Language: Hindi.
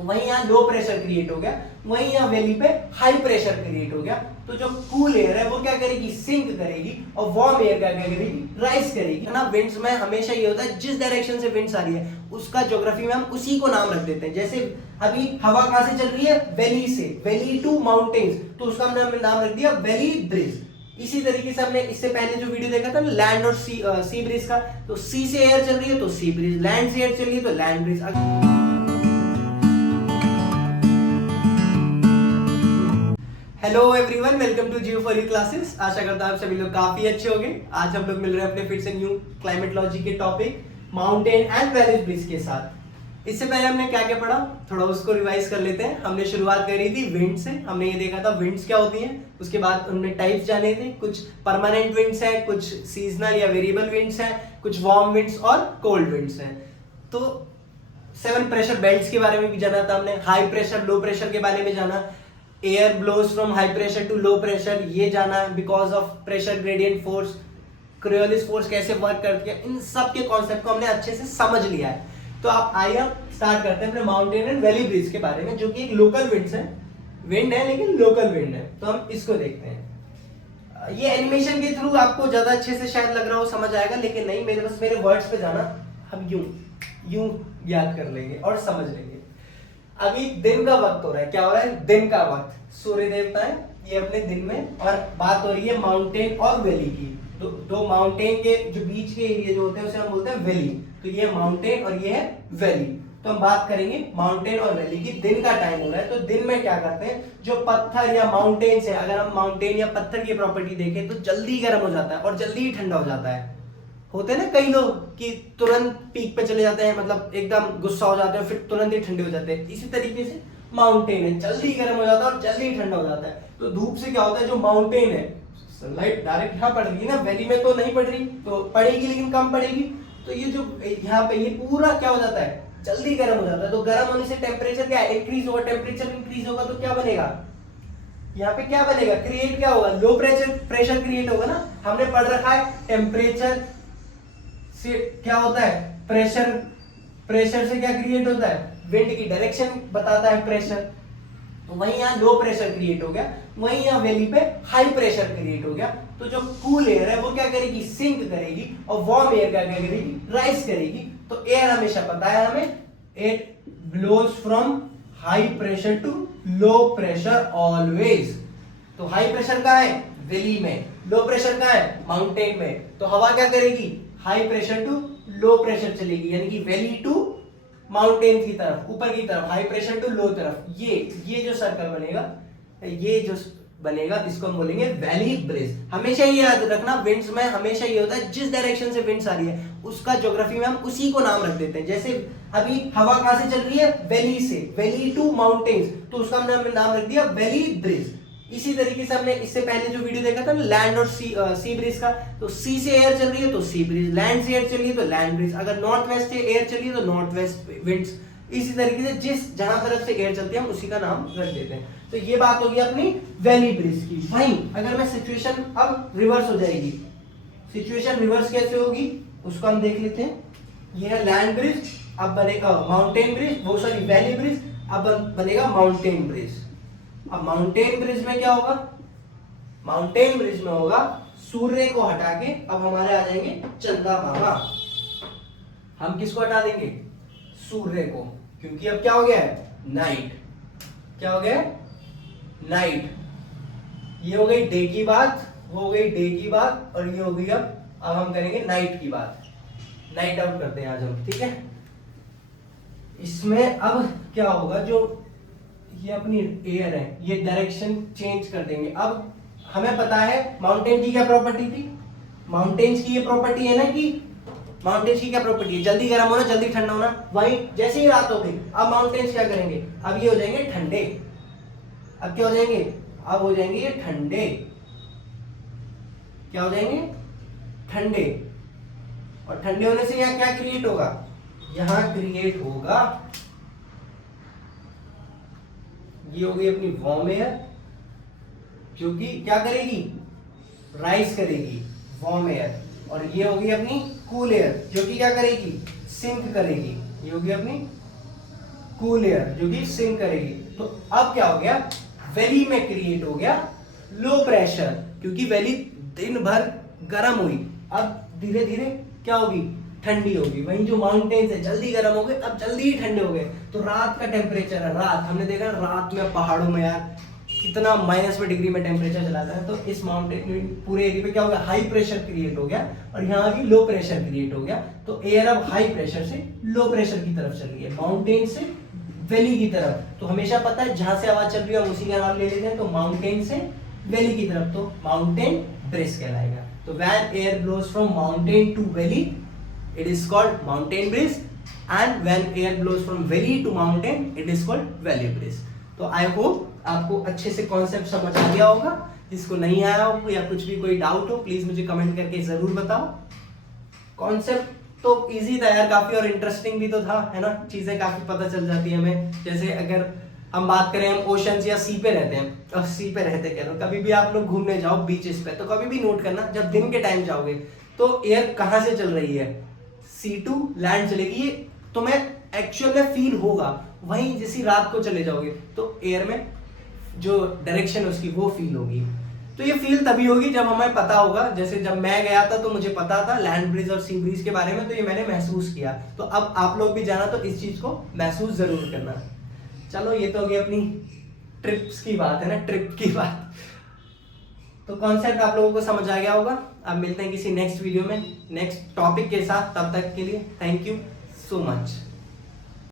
वहीं यहाँ लो प्रेशर क्रिएट हो गया, वहीं यहाँ वैली पे हाई प्रेशर क्रिएट हो गया। तो जो कूल एयर है वो क्या करेगी, सिंक करेगी, और वार्म एयर क्या करेगी, राइज करेगी ना। विंड्स में हमेशा ये होता है जिस डायरेक्शन से विंड्स आ रही है उसका ज्योग्राफी में हम उसी को नाम रख देते हैं। जैसे अभी हवा कहां से चल रही है, वैली से, वैली टू माउंटेन्स, तो उसका हमने नाम रख दिया वैली ब्रिज। इसी तरीके से हमने इससे पहले जो वीडियो देखा था लैंड और सी ब्रिज का, तो सी से एयर चल रही है तो सी ब्रिज, लैंड से एयर चल रही है तो land breeze. Hello everyone, welcome to geo for you classes. आशा करता हूं आप सभी लोग काफी अच्छे होंगे। आज हम लोग मिल रहे हैं अपने फिर से न्यू क्लाइमेटोलॉजी के topic mountain and valley bridge के साथ। इससे पहले हमने क्या क्या पढ़ा, थोड़ा उसको रिवाइज कर लेते हैं। हमने शुरुआत करी थी विंड से। हमने ये देखा था विंड्स क्या होती हैं, उसके बाद हमने टाइप्स जाने थे। कुछ परमानेंट विंड्स हैं, कुछ सीजनल या वेरिएबल विंड्स हैं, कुछ वार्म विंड्स और कोल्ड विंड्स हैं। तो 7 प्रेशर बेल्ट्स के बारे में भी जाना था हमने, हाई प्रेशर लो प्रेशर के बारे में जाना, air blows from high pressure to low pressure ये जाना, because of pressure gradient force, Coriolis force कैसे वर्क करती है, इन सब के कॉन्सेप्ट को हमने अच्छे से समझ लिया है। तो आप आइए स्टार्ट करते हैं अपने माउंटेन एंड वैली ब्रिज के बारे में, जो कि एक लोकल विंड्स है, विंड है लेकिन लोकल विंड है। तो हम इसको देखते हैं। ये एनिमेशन के थ्रू आपको ज्यादा अच्छे से शायद लग रहा हो, समझ आएगा, लेकिन नहीं, मेरे वर्ड्स पे जाना, हम यूं याद कर लेंगे और समझ लेंगे। अभी दिन का वक्त हो रहा है, क्या हो रहा है, दिन का वक्त, सूर्य देवता है ये अपने दिन में, और बात हो रही है माउंटेन और वैली की। दो माउंटेन के जो बीच के एरिया जो होते हैं उसे हम बोलते हैं वैली। तो ये माउंटेन और ये है वैली। तो हम बात करेंगे माउंटेन और वैली की। दिन का टाइम हो रहा है, तो दिन में क्या करते हैं, जो पत्थर या माउंटेन है, अगर हम माउंटेन या पत्थर की प्रॉपर्टी देखें तो जल्दी गर्म हो जाता है और जल्दी ही ठंडा हो जाता है। होते हैं ना कई लोग कि तुरंत पीक पे चले जाते हैं, मतलब एकदम गुस्सा हो जाते हैं, फिर तुरंत ही ठंडे हो जाते हैं। इसी तरीके से माउंटेन है, जल्दी गर्म हो जाता है और जल्दी ठंडा हो जाता है। तो धूप से क्या होता है, जो माउंटेन है, सनलाइट डायरेक्ट यहाँ पड़ रही है ना, वैली में तो नहीं पड़ रही, तो पड़ेगी लेकिन कम पड़ेगी। तो ये जो यहाँ पे ये पूरा क्या हो जाता है, जल्दी गर्म हो जाता है। तो गर्म होने से टेम्परेचर क्या इंक्रीज होगा, टेम्परेचर इंक्रीज होगा तो क्या बनेगा, यहाँ पे क्या बनेगा, क्रिएट क्या होगा, लो प्रेशर क्रिएट होगा ना। हमने पढ़ रखा है टेम्परेचर से क्या होता है, प्रेशर, प्रेशर से क्या क्रिएट होता है, विंड की डायरेक्शन बताता है प्रेशर। तो वहीं यहाँ लो प्रेशर क्रिएट हो गया, वहीं यहाँ वैली पे हाई प्रेशर क्रिएट हो गया। तो जो कूल एयर है वो क्या करेगी, सिंक करेगी, और वार्म एयर क्या करेगी, राइज करेगी। तो एयर हमेशा पता है हमें, it blows from high pressure to low pressure always. तो हाई प्रेशर कहाँ है, वैली में, लो प्रेशर कहाँ है, माउंटेन में। तो हवा क्या करेगी, high pressure to low pressure चलेगी, यानी कि वैली टू माउंटेन की तरफ, ऊपर की तरफ, हाई प्रेशर टू लो तरफ। ये जो सर्कल बनेगा, ये जो बनेगा, इसको हम बोलेंगे वैली ब्रिज। हमेशा ये याद रखना, विंड्स में हमेशा ये होता है जिस डायरेक्शन से विंड्स आ रही है उसका ज्योग्राफी में हम उसी को नाम रख देते हैं। जैसे अभी हवा कहां से चल रही है, वैली से, वैली टू माउंटेन्स, तो उसका हमने नाम रख दिया वैली ब्रिज। इसी तरीके से हमने इससे पहले जो वीडियो देखा था लैंड और सी ब्रिज का, तो सी से एयर चल रही है तो सी ब्रिज, लैंड से एयर चल रही है तो लैंड ब्रिज, अगर नॉर्थ वेस्ट से एयर चल रही है तो नॉर्थ वेस्ट विंड्स। इसी तरीके से जिस जहां तरफ से एयर चलती है हम उसी का नाम रख देते हैं। तो ये बात होगी अपनी वैली ब्रिज की। वहीं अगर मैं सिचुएशन अब रिवर्स हो जाएगी, सिचुएशन रिवर्स कैसे होगी उसको हम देख लेते हैं। ये है लैंड ब्रिज, अब बनेगा माउंटेन ब्रिज, वो सॉरी वैली ब्रिज, अब बनेगा माउंटेन ब्रिज। अब माउंटेन ब्रिज में क्या होगा, माउंटेन ब्रिज में होगा सूर्य को हटा के अब हमारे आ जाएंगे चंदा मामा। हम किसको हटा देंगे, सूर्य को, क्योंकि अब क्या हो गया है, नाइट। क्या हो गया है, नाइट। ये हो गई डे की बात, वो हो गई डे की बात, और ये हो गई अब हम करेंगे नाइट की बात। नाइट आउट करते हैं आज हम, ठीक है। इसमें अब क्या होगा, जो ये अपनी एयर है ये डायरेक्शन चेंज कर देंगे। अब हमें पता है माउंटेन की क्या प्रॉपर्टी थी, माउंटेन्स की ये प्रॉपर्टी है ना, कि माउंटेन्स की क्या प्रॉपर्टी है, जल्दी गर्म होना, जल्दी ठंडा होना। वहीं जैसे ही रात हो गई अब माउंटेन्स क्या करेंगे, अब ये हो जाएंगे ठंडे। अब क्या हो जाएंगे, अब हो जाएंगे ये ठंडे। क्या हो जाएंगे, ठंडे। और ठंडे होने से यहाँ क्या क्रिएट होगा, यहां क्रिएट होगा, ये हो गई अपनी वार्म एयर, जो कि क्या करेगी, राइज करेगी, वार्म एयर। और ये होगी अपनी कूल एयर, जो कि क्या करेगी, सिंक करेगी। ये होगी अपनी कूल एयर जो कि सिंक करेगी। तो अब क्या हो गया, वैली में क्रिएट हो गया लो प्रेशर, क्योंकि वैली दिन भर गर्म हुई, अब धीरे धीरे क्या होगी, ठंडी होगी। वहीं जो माउंटेन्स है जल्दी गर्म हो गए, अब जल्दी ही ठंडे हो गए। तो रात का टेम्परेचर है, रात हमने देखा रात में पहाड़ों में यार कितना माइनस में डिग्री में टेम्परेचर चलाता है। तो इस माउंटेन पूरे एरिया पे क्या हो गया, हाई प्रेशर क्रिएट हो गया और यहाँ भी लो प्रेशर क्रिएट हो गया। तो एयर अब हाई प्रेशर से लो प्रेशर की तरफ चल रही है, माउंटेन से वैली की तरफ। तो हमेशा पता है जहां से आवाज चल रही है हम उसी का नाम ले लेते हैं। तो माउंटेन से वैली की तरफ तो माउंटेन ब्रिज कहलाएगा। तो when air blows from mountain to valley it is called mountain breeze, and when air blows from valley to mountain it is called valley breeze. तो आई होप आपको अच्छे से कॉन्सेप्ट समझ आ गया होगा। जिसको नहीं आया हो या कुछ भी कोई डाउट हो प्लीज मुझे कमेंट करके जरूर बताओ। कॉन्सेप्ट तो इजी था यार काफी, और इंटरेस्टिंग भी तो था, है ना, चीजें काफी पता चल जाती है हमें। जैसे अगर हम बात करें, हम ओशंस या सी पे रहते हैं, और सी पे रहते कह रहे हो, कभी भी आप लोग घूमने जाओ बीचेस पे, तो कभी भी नोट करना जब दिन के टाइम जाओगे तो एयर कहाँ से चल रही है, सी टू लैंड चलेगी। ये तुम्हें एक्चुअल में फील होगा। वहीं जैसी रात को चले जाओगे तो एयर में जो डायरेक्शन है उसकी वो फील होगी। तो ये फील तभी होगी जब हमें पता होगा। जैसे जब मैं गया था तो मुझे पता था लैंड ब्रिज और सी ब्रिज के बारे में, तो ये मैंने महसूस किया। तो अब आप लोग भी जाना तो इस चीज को महसूस जरूर करना। चलो ये तो हो गई अपनी ट्रिप्स की बात, है ना, ट्रिप की बात। तो कॉन्सेप्ट आप लोगों को समझ आ गया होगा। अब मिलते हैं किसी नेक्स्ट वीडियो में नेक्स्ट टॉपिक के साथ। तब तक के लिए थैंक यू सो मच।